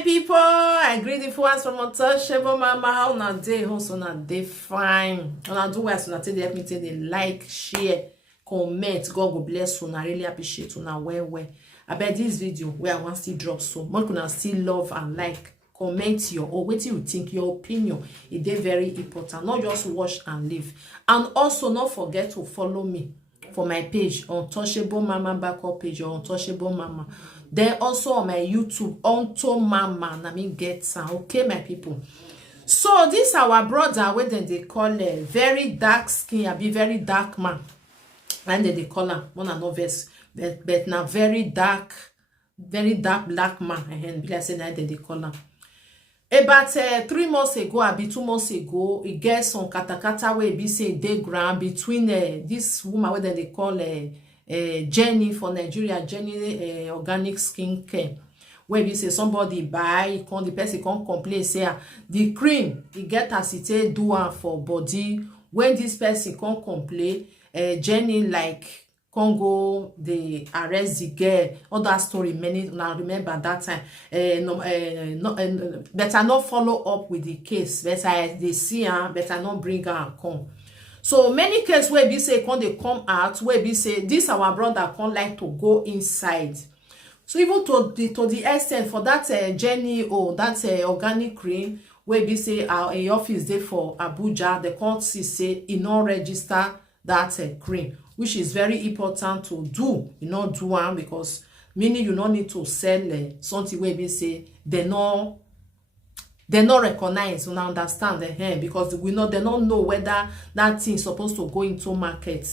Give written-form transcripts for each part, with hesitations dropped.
my people, I greet the ones from Untouchable Mama. How na day, how so na day fine. And do well, so na take the help me take the like, share, comment. God go bless you. I really appreciate you now. Well. I bet this video where I want to drop so more can still love and like, comment your or what you think, your opinion. It is very important. Not just watch and leave. And also not forget to follow me for my page, Untouchable Mama backup page or Untouchable Mama. Then also on my YouTube, Unto Mama, I mean get some. Okay, my people. So this our brother, what then they call a very dark skin, I be very dark man. And then they call him one another, but now very dark black man. And be like say that they call him. About 3 months ago, I be 2 months ago, it gets some katakata where be say they ground between this woman what they call Jenny for Nigeria, Jenny organic skin care. Where we say somebody buy, the person can't complain, say the cream, it get as it do for body. When this person can't complain, Jenny like Congo, they arrest the girl. All that story, many now remember that time. Better not follow up with the case. Better they see her, better not bring her and come. So many cases where we say when they come out, where we say this our brother can't like to go inside. So even to the extent for that Jenny or that organic cream, where we say our office there for Abuja, the can't see say it not register that cream, which is very important to do. You know, do one because meaning you don't need to sell something where we say they not recognize, you understand because we know they don't know whether that thing is supposed to go into market.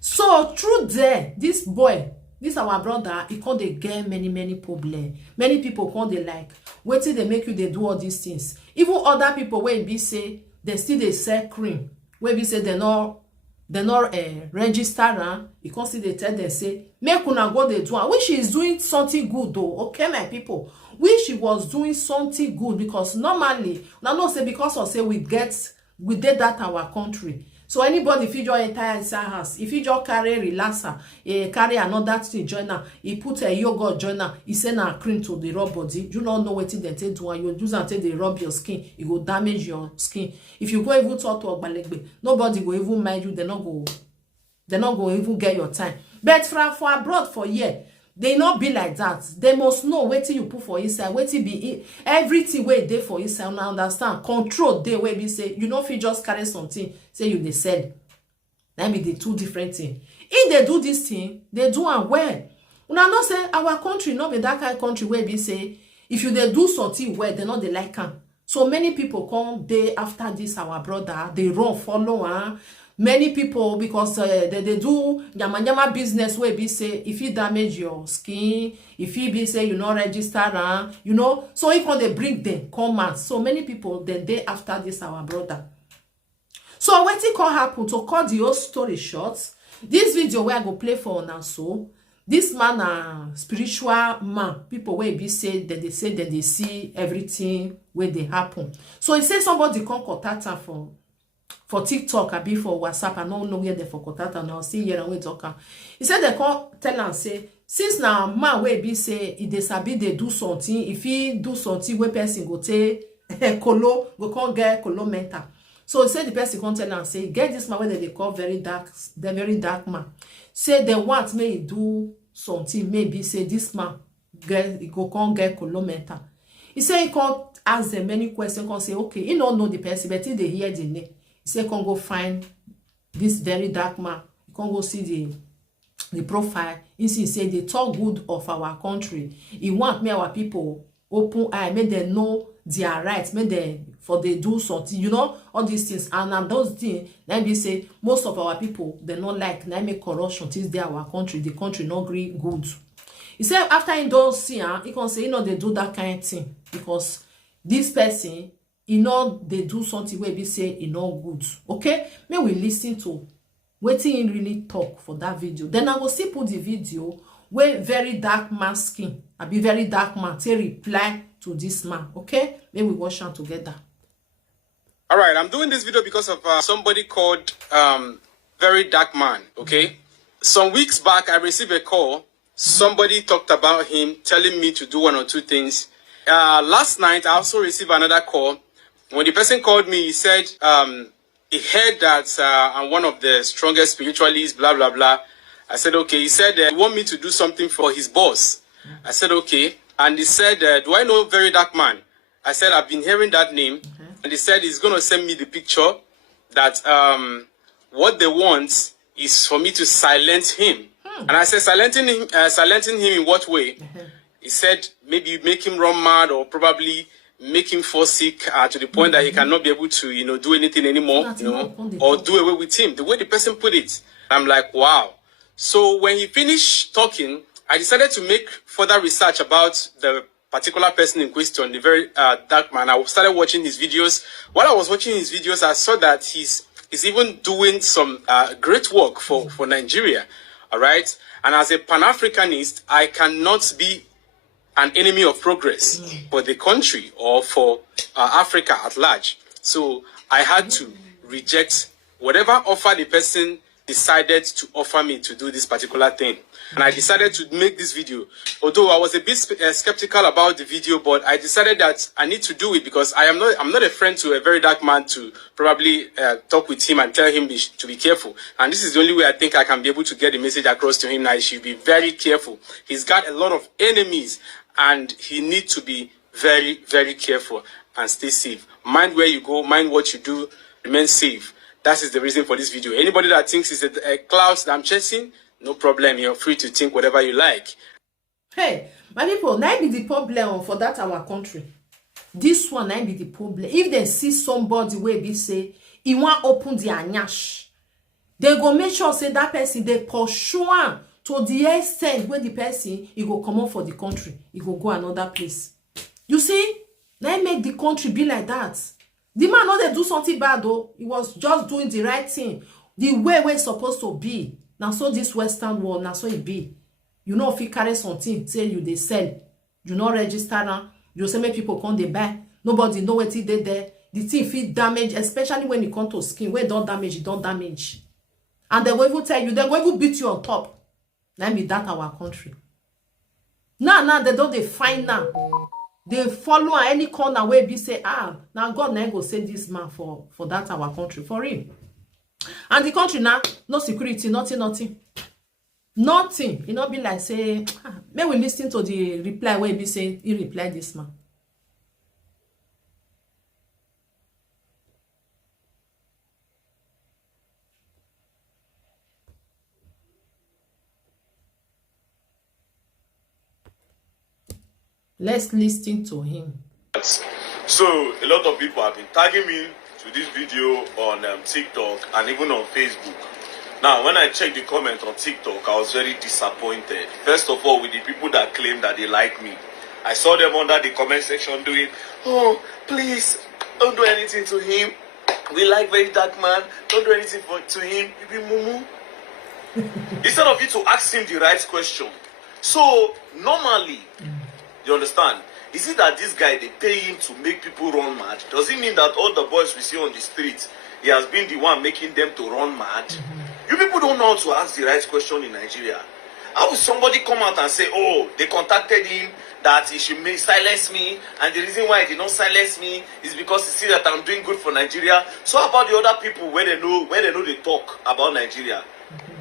So through there, this boy, this our brother, he can't they get many problems. Many people can't they like wait till they make you they do all these things. Even other people where be say they still they sell cream, where we say they're not register, you can see they tell them say make una go they do, which is doing something good though. Okay, my people, which she was doing something good because normally now not say because of say we did that our country. So anybody if you just enter inside house, if you just carry relaxer, carry another thing joiner, he put a yogurt joiner, he send a cream to the rub body. You don't know what they take to, and you use until they rub your skin, it will damage your skin. If you go even talk to Ogbalegbe, nobody will even mind you. They not go even get your time. But for abroad for year, they not be like that. They must know what you put for inside, what be everything where they for inside. Now understand control they where we say you know if you just carry something say you they sell. That be the two different things. If they do this thing, they do and well. Una not say our country not be that kind of country where we say if you they do something well, they not they like them. So many people come day after this our brother, they run follow. Many people because they do yama business where be say if you damage your skin, if you be say you not register, you know, so if they bring them come out. So many people then day after this our brother. So what it can happen to cut the whole story short, this video where I go play for now. So this man a spiritual man, people where be say that they say that they see everything where they happen. So he say somebody come contact her for TikTok, I be for WhatsApp, I don't know where they for contact and I'll see here and we talk. He said they come tell and say, since now man where be say if they sabi they do something, if he do something where person go take colo, go come get colo mental. So he said the person come tell and say, get this man where they call very dark man. Say they want me do something, maybe say this man go come get colo mental. He say he can't ask them many questions, can say okay, he don't know the person, but he they hear the name. He say can go find this very dark man. You can go see the profile. He say they talk good of our country. He want me our people open eye, make them know their rights, make them for they do something, you know, all these things. And those things, let me say most of our people they not like na make corruption till they our country, the country not agree good. He said after he don't see he can say you know they do that kind of thing because this person you know they do something where we say it not good. Okay, may we listen to waiting in really talk for that video. Then I will see put the video where very dark man skin. I be very dark man to reply to this man. Okay, may we watch them together. All right, I'm doing this video because of somebody called Verydarkman. Okay, some weeks back I received a call. Somebody talked about him telling me to do one or two things last night, I also received another call. When the person called me, he said he heard that I'm one of the strongest spiritualists, blah, blah, blah. I said, okay. He said, he want me to do something for his boss. I said, okay. And he said, do I know Verydarkman? I said, I've been hearing that name. And he said he's going to send me the picture that what they want is for me to silence him. And I said, silencing him in what way? He said, maybe make him run mad or probably make him fall sick to the point that he cannot be able to, do anything anymore, or do away with him. The way the person put it, I'm like, wow. So when he finished talking, I decided to make further research about the particular person in question, the very dark man. I started watching his videos. While I was watching his videos, I saw that he's even doing some great work for Nigeria. All right. And as a Pan-Africanist, I cannot be an enemy of progress for the country or for Africa at large. So I had to reject whatever offer the person decided to offer me to do this particular thing. And I decided to make this video. Although I was a bit skeptical about the video, but I decided that I need to do it because I'm not a friend to a very dark man to probably talk with him and tell him to be careful. And this is the only way I think I can be able to get the message across to him that he should be very careful. He's got a lot of enemies and he needs to be very, very careful and stay safe. Mind where you go, mind what you do, remain safe. That is the reason for this video. Anybody that thinks it's a cloud that I'm chasing, no problem. You're free to think whatever you like. Hey, my people, now be the problem for that our country. This one now be the problem. If they see somebody where be say he want open the anyash, they go make sure say that person they pursue am to the extent where the person he go come out for the country, he go another place. You see, now make the country be like that. The man not they do something bad though. He was just doing the right thing, the way we're supposed to be. Now so this Western world, now so it be. You know if you carry something, say you they sell, you not register now. You say make people come they buy. Nobody know what it did there. The thing feel damage, especially when it come to skin. Where don't damage, it don't damage. And they will even tell you, they will even beat you on top. Let me that our country. Now they don't they find now. They follow any corner where be say, now God now go send this man for that our country for him. And the country now, no security, nothing. It not be like say, may we listen to the reply where be say he replied this man. Let's listen to him. So a lot of people have been tagging me to this video on TikTok and even on Facebook. Now, when I checked the comment on TikTok, I was very disappointed. First of all, with the people that claim that they like me. I saw them under the comment section doing, oh, please, don't do anything to him. We like Verydarkman. Don't do anything to him. You be mumu. Instead of you to ask him the right question. So, normally, you understand? Is it that this guy, they pay him to make people run mad? Does it mean that all the boys we see on the streets, he has been the one making them to run mad? You people don't know how to ask the right question in Nigeria. How will somebody come out and say, oh, they contacted him that he should silence me, and the reason why he did not silence me is because he see that I'm doing good for Nigeria. So how about the other people where they know they talk about Nigeria?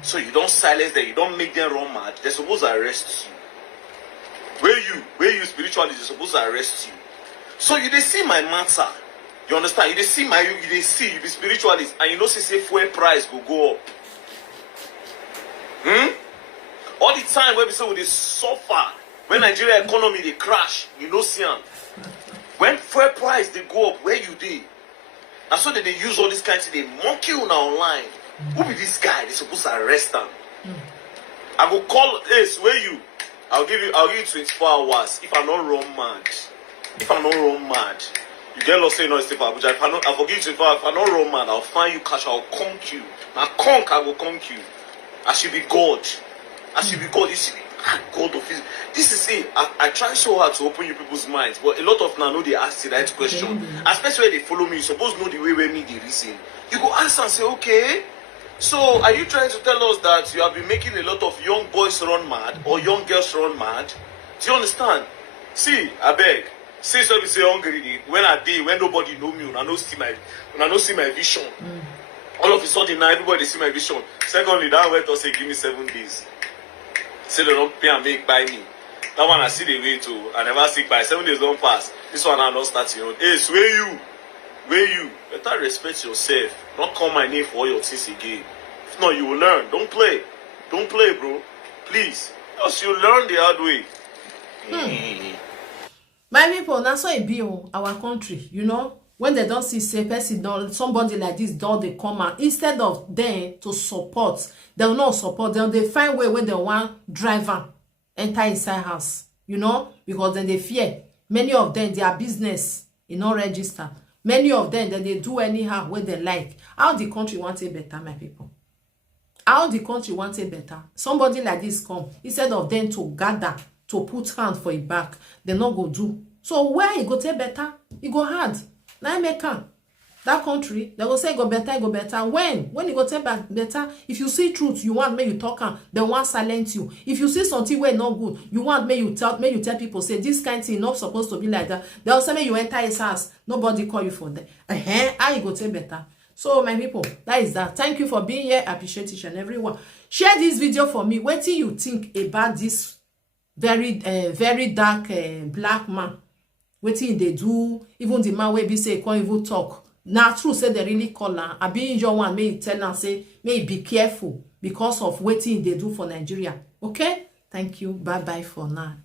So you don't silence them, you don't make them run mad. They're supposed to arrest you. Where you spiritually, they're supposed to arrest you. So you they see my matter. You understand? You be spiritualist, and you know say fuel price will go up. All the time when we say we they suffer, when Nigeria economy they crash, you know see am. When fuel price they go up, where you dey? And so they use all this kind of thing, they monkey you now online. Who be this guy? They supposed to arrest him. I go call Ace, where you? I'll give you 24 hours if I'm not run mad. You get lost saying no stay for Abuja. I forgive you 24 hours. If I'm not run mad, I'll find you cash, I'll conk you. Now conk, I will conk you. I should be God. You should be God of his. This is it. I try so hard to open you people's minds, but a lot of now know they ask the right question. Especially when they follow me, you suppose know the way where me they reason. You go answer and say, okay. So, are you trying to tell us that you have been making a lot of young boys run mad or young girls run mad? Do you understand? See, I beg. Since we say hungry, when I did, when nobody know me, when I no see my vision. All of a sudden now everybody see my vision. Secondly, that went to say give me 7 days. Say they don't pay and make by me. That one I see the way to. I never see by 7 days don't pass. This one I not start your own. Hey, where you? Better respect yourself. Don't call my name for all your things again. If not, you will learn. Don't play, bro. Please. Else you learn the hard way. My people, that's why it be our country, you know. When they don't see say person, somebody like this, don't they come out instead of them to support, they will not support them. They find way when they want driver enter inside house, you know, because then they fear. Many of them, their business is not register. Many of them, then they do anyhow where they like. How the country wants it better, my people? How the country wants it better? Somebody like this come instead of them to gather to put hand for it back, they not go do. So where it go take better? It go hard. Now make that country, they go say it go better. When it go take better, if you see truth, you want me you talk and they want silence you. If you see something where not good, you want me you tell people say this kind of thing not supposed to be like that. They'll say me you enter his house, nobody call you for that. How you go take better? So my people, that is that. Thank you for being here. I appreciate each and everyone. Share this video for me. What do you think about this very dark black man? Wetin they do? Even the man wey be say can't even talk. Now true say they really call her. I be in your one may tell and say may be careful because of wetin they do for Nigeria. Okay? Thank you. Bye bye for now.